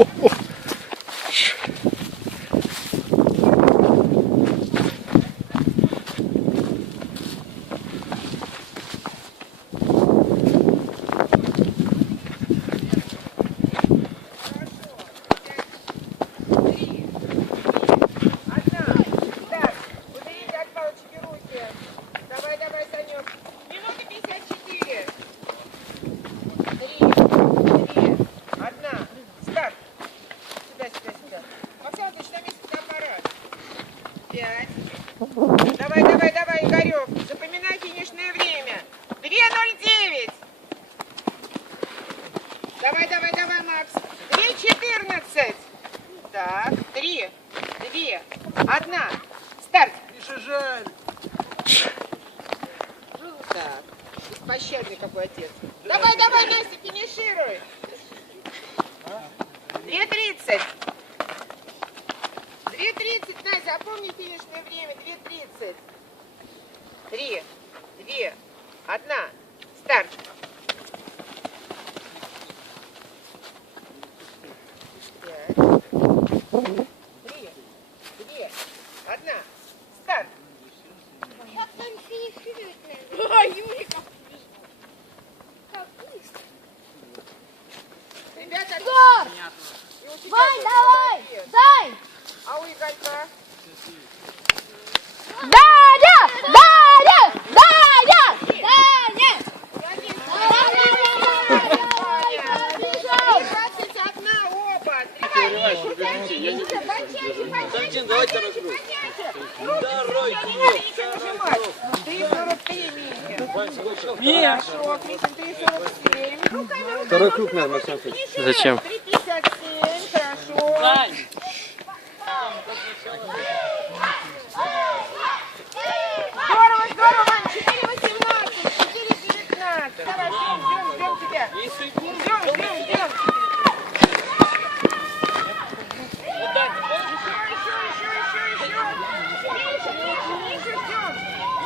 Whoa. Давай, давай, давай, Макс. 3.14. Так, три, две, одна. Старт. Миша, жаль. Так, беспощадный какой отец. Давай, давай, Настя, финишируй. 2.30. 2.30, Настя, запомни финишное время. 2.30. Три, две, одна. Старт. Константин, давайте разгрузку. Второй Нет. Хорошо, Крисин, 3,47. Руками, руками. Второй круг надо, Максим Андреевич. Зачем? 3,57, хорошо. Здорово, здорово, Вань, 4,18, 4,19. Давай, ждем, ждем, ждем тебя. Ждем, ждем, ждем. Еще, еще, еще, еще, еще. Миша, Миша, Миша, ждем.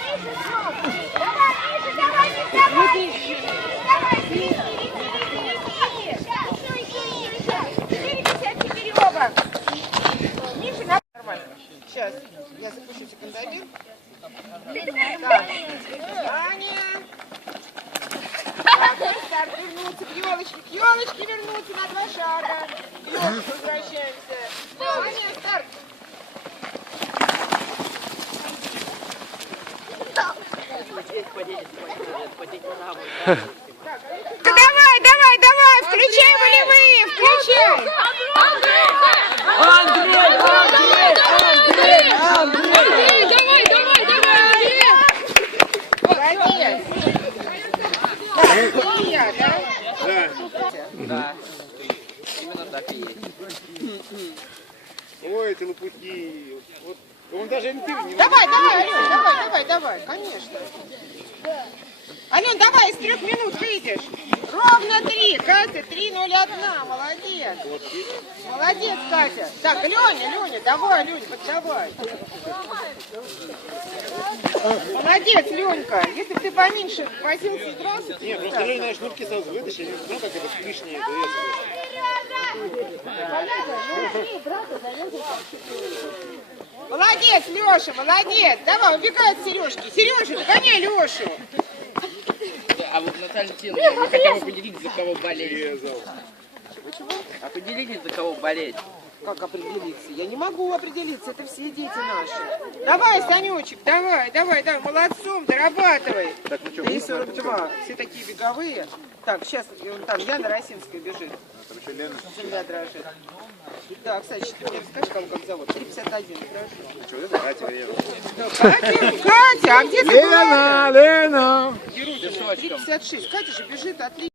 Миша, ждем. Давай, Миша, давай, Миша, давай. Давай, впереди, впереди, впереди. Четыре пятьдесят четыре оба. Миша, на- нормально. Сейчас, я запущу секундомер. Так, Аня. Так, старт, вернуться к елочке. К елочке вернуться на два шага. К елочке возвращаемся. Аня, старт. Давай, давай, давай, включай волевые, включай. Молодец. Так, и я, да? Именно так и есть. Ой, это лопухи. Вот, он даже не Давай, давай, Ален, давай, давай, давай, конечно. Ален, давай, из трех минут выйдешь. Ровно три, Катя, три, ноль, одна, молодец. Молодец, Катя. Так, Леня, Леня, давай, Леня, поддавай. Молодец, Ленька. Если бы ты поменьше возился и дрался, Нет, просто Леня на шнурки сразу вытащили, не знал, как это лишнее Молодец, Леша, молодец. Давай, убегай от Сережки. Сережа, догоняй Лешу. А вот Наталья Тина, мы хотим определить, за кого болеть. Определить, за кого болеть. Как определиться? Я не могу определиться, это все дети наши. Давай, Санечек, давай, давай, давай, молодцом, дорабатывай. Так, ну что, 3,42, все такие беговые. Так, сейчас, вон там Яна Росинская бежит, Там еще Лена. земля дрожит. Да, кстати, ты мне расскажи, кого как зовут? 3,51, хорошо. Что, это Катя, Лена. Да, Катя, Катя, а где ты была? Лена! 3,56, Катя же бежит, отлично.